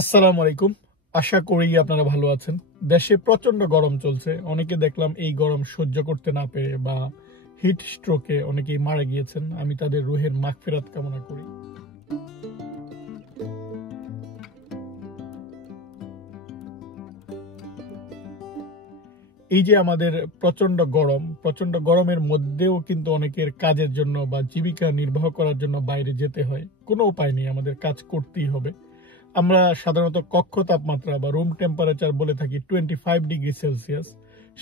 আসসালামু আলাইকুম। আশা করি আপনারা ভালো আছেন। দেশে প্রচন্ড গরম চলছে। অনেকে দেখলাম এই গরম সহ্য করতে না পেরে বা হিট স্ট্রোকে অনেকেই মারা গিয়েছেন। আমি তাদের রুহের মাগফিরাত কামনা করি। এই যে আমাদের প্রচন্ড গরমের মধ্যেও কিন্তু অনেকের কাজের জন্য বা জীবিকা নির্বাহ করার জন্য বাইরে যেতে হয়। কোনো উপায় নেই, আমাদের কাজ করতেই হবে। আমরা সাধারণত কক্ষ তাপমাত্রা বা রুম টেম্পারেচার বলে থাকি 25 ডিগ্রি সেলসিয়াস।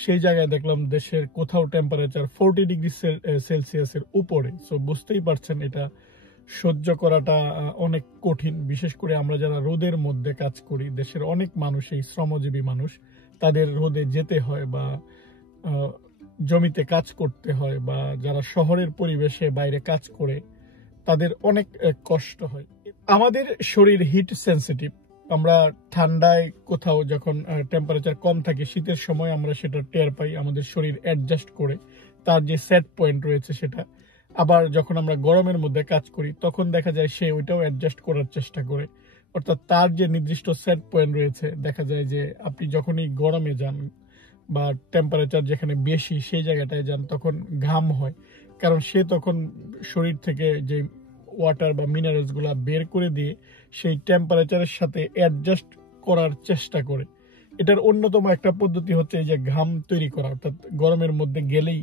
সেই জায়গায় দেখলাম দেশের কোথাও টেম্পারেচার 40 ডিগ্রি সেলসিয়াসের উপরে। সো বুঝতেই পারছেন এটা সহ্য করাটা অনেক কঠিন। বিশেষ করে আমরা যারা রোদের মধ্যে কাজ করি, দেশের অনেক মানুষ, এই শ্রমজীবী মানুষ, তাদের রোদে যেতে হয় বা আহ, জমিতে কাজ করতে হয়, বা যারা শহরের পরিবেশে বাইরে কাজ করে তাদের অনেক কষ্ট হয়। আমাদের শরীর হিট সেন্সিটিভ। আমরা ঠান্ডায় কোথাও যখন টেম্পারেচার কম থাকে, শীতের সময় আমরা সেটা টের পাই, আমাদের শরীর অ্যাডজাস্ট করে তার যে সেট পয়েন্ট রয়েছে সেটা। আবার যখন আমরা গরমের মধ্যে কাজ করি তখন দেখা যায় সে ওইটাও অ্যাডজাস্ট করার চেষ্টা করে, অর্থাৎ তার যে নির্দিষ্ট সেট পয়েন্ট রয়েছে। দেখা যায় যে আপনি যখনই গরমে যান বা টেম্পারেচার যেখানে বেশি সেই জায়গাটায় যান, তখন ঘাম হয়, কারণ সে তখন শরীর থেকে যে ওয়াটার বা মিনারেলস গুলা বের করে দিয়ে সেই টেম্পারেচারের সাথে অ্যাডজাস্ট করার চেষ্টা করে। এটার অন্যতম একটা পদ্ধতি হচ্ছে এই যে ঘাম তৈরি করা, অর্থাৎ গরমের মধ্যে গেলেই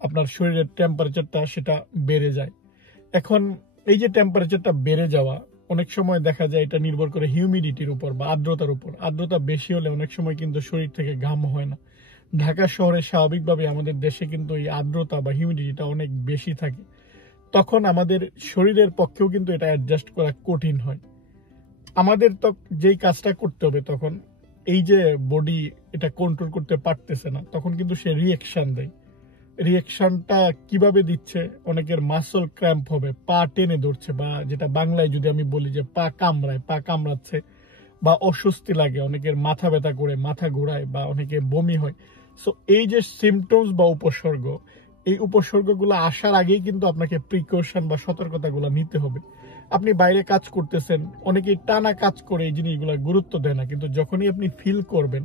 আপনার শরীরের টেম্পারেচারটা সেটা বেড়ে যায়। এখন এই যে টেম্পারেচারটা বেড়ে যাওয়া, অনেক সময় দেখা যায় এটা নির্ভর করে হিউমিডিটির উপর বা আর্দ্রতার উপর। আর্দ্রতা বেশি হলে অনেক সময় কিন্তু শরীর থেকে ঘাম হয় না। ঢাকা শহরে স্বাভাবিকভাবে আমাদের দেশে কিন্তু এই আর্দ্রতা বা হিউমিডিটিটা অনেক বেশি থাকে। তখন আমাদের শরীরের পক্ষেও কিন্তু এটা অ্যাডজাস্ট করা কঠিন হয়। আমাদের তো যেই কাজটা করতে হবে তখন, এই যে বডি এটা কন্ট্রোল করতে পারতেছে না, তখন কিন্তু সে রিয়েকশন দেয়। রিয়েকশনটা কিভাবে দিচ্ছে, অনেকের মাসল ক্র্যাম্প হবে, পা টেনে ধরছে, বা যেটা বাংলায় যদি আমি বলি যে পা কামড়াচ্ছে, বা অস্বস্তি লাগে, অনেকের মাথা ব্যথা করে, মাথা ঘোরায়, বা অনেকে বমি হয়। সো এই যে সিমটমস বা উপসর্গ, এই উপসর্গগুলো আসার আগেই কিন্তু আপনাকে প্রিকশন বা সতর্কতাগুলো নিতে হবে। আপনি বাইরে কাজ করতেছেন, অনেকেই টানা কাজ করে এই জিনিসগুলো গুরুত্ব দেয় না, কিন্তু যখনই আপনি ফিল করবেন,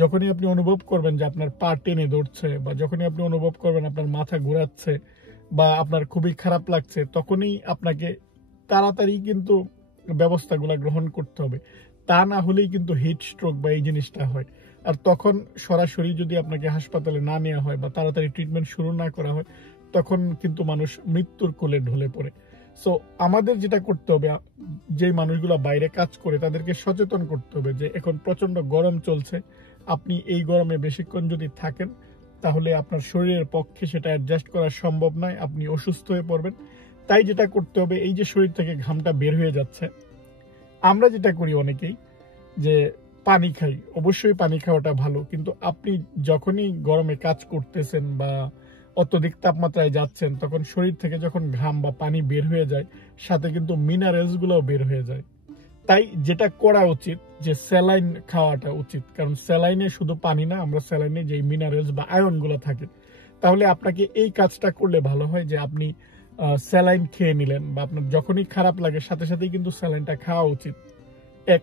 যখনই আপনি অনুভব করবেন যে আপনার পা টেনে ধরছে, বা যখনই আপনি অনুভব করবেন আপনার মাথা ঘোরাচ্ছে, বা আপনার খুবই খারাপ লাগছে, তখনই আপনাকে তাড়াতাড়ি কিন্তু ব্যবস্থাগুলো গ্রহণ করতে হবে। তা না হলেই কিন্তু হিট স্ট্রোক বা এই জিনিসটা হয়। আর তখন সরাসরি যদি আপনাকে হাসপাতালে না নেওয়া হয় বা তাড়াতাড়ি ট্রিটমেন্ট শুরু না করা হয়, তখন কিন্তু মানুষ মৃত্যুর কোলে ঢলে পড়ে। সো আমাদের যেটা করতে হবে, যে মানুষগুলো বাইরে কাজ করে তাদেরকে সচেতন করতে হবে যে এখন প্রচন্ড গরম চলছে। আপনি এই গরমে বেশিক্ষণ যদি থাকেন, তাহলে আপনার শরীরের পক্ষে সেটা অ্যাডজাস্ট করা সম্ভব নয়, আপনি অসুস্থ হয়ে পড়বেন। তাই যেটা করতে হবে, এই যে শরীর থেকে ঘামটা বের হয়ে যাচ্ছে, আমরা যেটা করি অনেকেই যে পানি খাই। অবশ্যই পানি খাওয়াটা ভালো, কিন্তু আপনি যখনই গরমে কাজ করতেছেন বা অত্যধিক তাপমাত্রায় যাচ্ছেন, তখন শরীর থেকে যখন ঘাম বা পানি বের হয়ে যায়, সাথে কিন্তু মিনারেলস গুলোও বের হয়ে যায়। তাই যেটা করা উচিত যে স্যালাইন খাওয়াটা উচিত, কারণ স্যালাইনে শুধু পানি না, আমরা স্যালাইনে যে মিনারেলস বা আয়ন গুলো থাকে। তাহলে আপনাকে এই কাজটা করলে ভালো হয় যে আপনি স্যালাইন খেয়ে নিলেন, বা আপনার যখনই খারাপ লাগে সাথে সাথেই কিন্তু স্যালাইনটা খাওয়া উচিত। এক।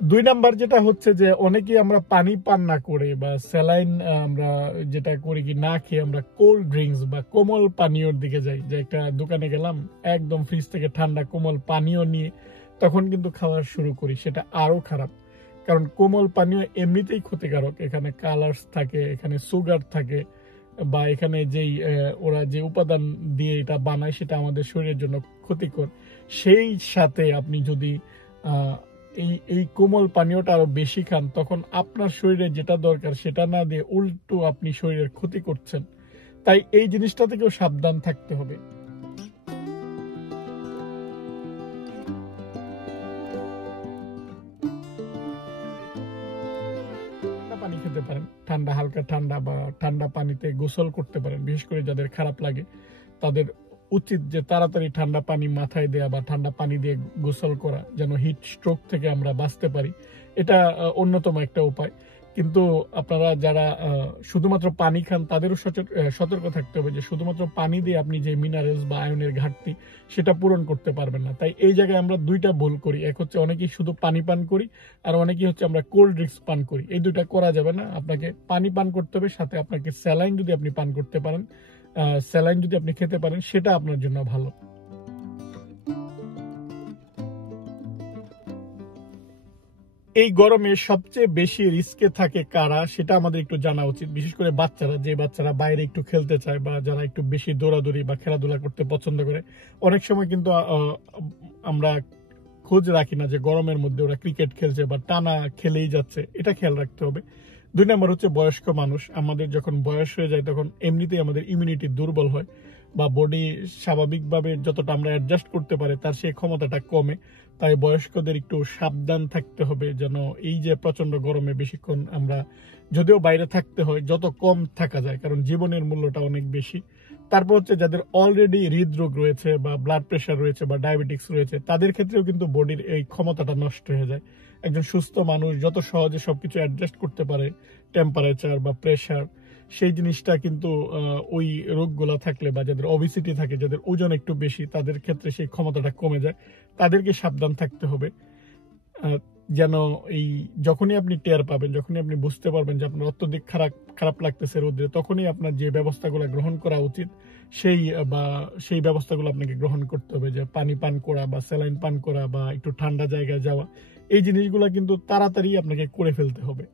দুই নাম্বার যেটা হচ্ছে যে অনেকেই আমরা পানি পান না করে বা স্যালাইন আমরা যেটা করি কি না খেয়ে আমরা কোল্ড ড্রিঙ্কস বা কোমল পানীয়র দিকে যাই, যে একটা দোকানে গেলাম, একদম ফ্রিজ থেকে ঠান্ডা কোমল পানীয় নিয়ে তখন কিন্তু খাওয়া শুরু করি। সেটা আরো খারাপ, কারণ কোমল পানীয় এমনিতেই ক্ষতিকারক। এখানে কালার্স থাকে, এখানে সুগার থাকে, বা এখানে যেই ওরা যে উপাদান দিয়ে এটা বানায় সেটা আমাদের শরীরের জন্য ক্ষতিকর। সেই সাথে আপনি যদি এই এই কোমল পানীয়টা আরো বেশি খান, তখন আপনার শরীরে যেটা দরকার সেটা না দিয়ে উল্টো আপনি শরীরের ক্ষতি করছেন। তাই এই জিনিসটা থেকেও সাবধান থাকতে হবে। পানি খেতে পারেন, ঠান্ডা, হালকা ঠান্ডা বা ঠান্ডা পানিতে গোসল করতে পারেন। বিশেষ করে যাদের খারাপ লাগে তাদের উচিত যে তাড়াতাড়ি ঠান্ডা পানি মাথায় দেয়া বা ঠান্ডা পানি দিয়ে গোসল করা, যেন হিট স্ট্রোক থেকে আমরা বাঁচতে পারি। এটা অন্যতম একটা উপায়। কিন্তু আপনারা যারা শুধুমাত্র পানি খান তাদেরও সতর্ক থাকতে হবে যে শুধুমাত্র পানি দিয়ে আপনি যে মিনারেলস বা আয়নের ঘাটতি সেটা পূরণ করতে পারবেন না। তাই এই জায়গায় আমরা দুইটা ভুল করি, এক হচ্ছে অনেকেই শুধু পানি পান করি, আর অনেকেই হচ্ছে আমরা কোল্ড ড্রিঙ্কস পান করি। এই দুইটা করা যাবে না, আপনাকে পানি পান করতে হবে, সাথে আপনাকে স্যালাইন যদি আপনি পান করতে পারেন, স্যালাইন যদি আপনি খেতে পারেন সেটা আপনার জন্য ভালো। এই গরমে সবচেয়ে বেশি রিস্কে থাকে কারা সেটা আমাদের একটু জানা উচিত, বিশেষ করে বাচ্চারা, যে বাচ্চারা বাইরে একটু খেলতে চায় বা যারা একটু বেশি দৌড়াদৌড়ি বা খেলাধুলা করতে পছন্দ করে। অনেক সময় কিন্তু আমরা খোঁজ রাখি না যে গরমের মধ্যে ওরা ক্রিকেট খেলছে বা টানা খেলেই যাচ্ছে, এটা খেয়াল রাখতে হবে। 2 নম্বর হচ্ছে বয়স্ক মানুষ। আমাদের যখন বয়স হয়ে যায় তখন এমনিতেই আমাদের ইমিউনিটি দুর্বল হয় বা বডি স্বাভাবিকভাবে যতটা আমরা অ্যাডজাস্ট করতে পারি তার সেই ক্ষমতাটা কমে। তাই বয়স্কদের একটু সাবধান থাকতে হবে যেন এই যে প্রচন্ড গরমে বেশিক্ষণ আমরা, যদিও বাইরে থাকতে হয়, যত কম থাকা যায়, কারণ জীবনের মূল্যটা অনেক বেশি। তারপর হচ্ছে যাদের অলরেডি হৃদরোগ রয়েছে বা ব্লাড প্রেশার রয়েছে বা ডায়াবেটিক্স রয়েছে তাদের ক্ষেত্রেও কিন্তু বডির এই ক্ষমতাটা নষ্ট হয়ে যায়। একজন সুস্থ মানুষ যত সহজে সবকিছু অ্যাডজাস্ট করতে পারে, টেম্পারেচার বা প্রেশার, সেই জিনিসটা কিন্তু ওই রোগগুলা থাকলে বা যাদের ওবেসিটি থাকে, যাদের ওজন একটু বেশি, তাদের ক্ষেত্রে সেই ক্ষমতাটা কমে যায়। তাদেরকে সাবধান থাকতে হবে যেন এই যখনই আপনি টের পাবেন, যখনই আপনি বুঝতে পারবেন যে আপনার অত্যধিক খারাপ লাগতেছে রোদে, তখনই আপনার যে ব্যবস্থাগুলো গ্রহণ করা উচিত সেই ব্যবস্থাগুলো আপনাকে গ্রহণ করতে হবে, যে পানি পান করা বা স্যালাইন পান করা বা একটু ঠান্ডা জায়গায় যাওয়া। এই জিনিসগুলো কিন্তু তাড়াতাড়ি আপনাকে করে ফেলতে হবে।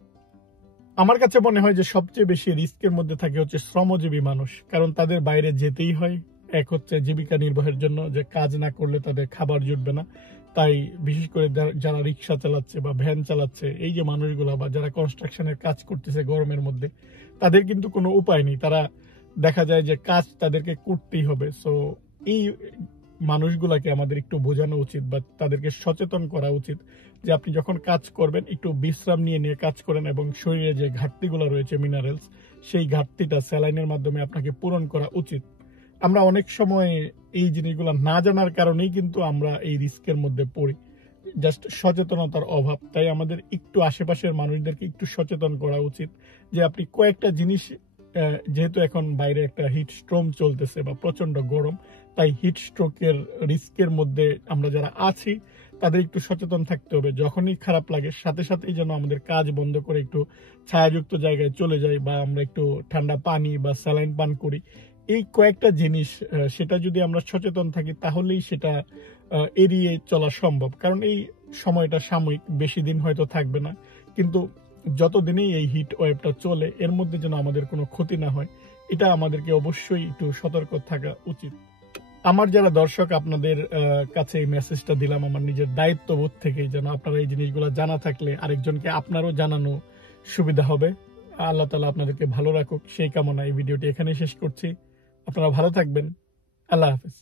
আমার কাছে মনে হয় যে সবচেয়ে বেশি রিস্কের মধ্যে থাকে হচ্ছে শ্রমজীবী মানুষ, কারণ তাদের বাইরে যেতেই হয়। এক হচ্ছে জীবিকা নির্বাহের জন্য, যে কাজ না করলে তাদের খাবার জুটবে না। তাই বিশেষ করে যারা রিক্সা চালাচ্ছে বা ভ্যান চালাচ্ছে, এই যে মানুষগুলা বা যারা কনস্ট্রাকশনের কাজ করতেছে গরমের মধ্যে, তাদের কিন্তু কোনো উপায় নেই। তারা দেখা যায় যে কাজ তাদেরকে করতেই হবে। সো এই মানুষগুলাকে আমাদের একটু বোঝানো উচিত বা তাদেরকে সচেতন করা উচিত যে আপনি যখন কাজ করবেন একটু বিশ্রাম নিয়ে কাজ করেন, এবং শরীরে যে ঘাটতিগুলো রয়েছে মিনারেলস, সেই ঘাটতিটা স্যালাইনের মাধ্যমে আপনাকে পূরণ করা উচিত। আমরা অনেক সময় এই জিনিসগুলো না জানার কারণেই কিন্তু আমরা এই রিস্কের মধ্যে পড়ি, জাস্ট সচেতনতার অভাব। তাই আমাদের একটু আশেপাশের মানুষদেরকে একটু সচেতন করা উচিত যে আপনি কয়েকটা জিনিস, যেহেতু এখন বাইরে একটা হিট স্ট্রোম চলতেছে বা প্রচন্ড গরম, তাই হিট স্ট্রোকের রিস্কের মধ্যে আমরা যারা আছি তাদের একটু সচেতন থাকতে হবে। যখনই খারাপ লাগে সাথে সাথেই যেন আমাদের কাজ বন্ধ করে একটু ছায়াযুক্ত জায়গায় চলে যাই বা আমরা একটু ঠান্ডা পানি বা স্যালাইন পান করি। এই কয়েকটা জিনিস, সেটা যদি আমরা সচেতন থাকি তাহলেই সেটা এড়িয়ে চলা সম্ভব। কারণ এই সময়টা সাময়িক, বেশি দিন হয়তো থাকবে না, কিন্তু যতদিনেই এই হিট ওয়েভটা চলে এর মধ্যে যেন আমাদের কোনো ক্ষতি না হয়, এটা আমাদেরকে অবশ্যই একটু সতর্ক থাকা উচিত। আমার যারা দর্শক, আপনাদের কাছে এই মেসেজটা দিলাম আমার নিজের দায়িত্ববোধ থেকে, যেন আপনারা এই জিনিসগুলো জানা থাকলে আরেকজনকে আপনারও জানানো সুবিধা হবে। আল্লাহ তাআলা আপনাদেরকে ভালো রাখুক, সেই কামনা এই ভিডিওটি এখানেই শেষ করছি। আপনারা ভালো থাকবেন। আল্লাহ হাফেজ।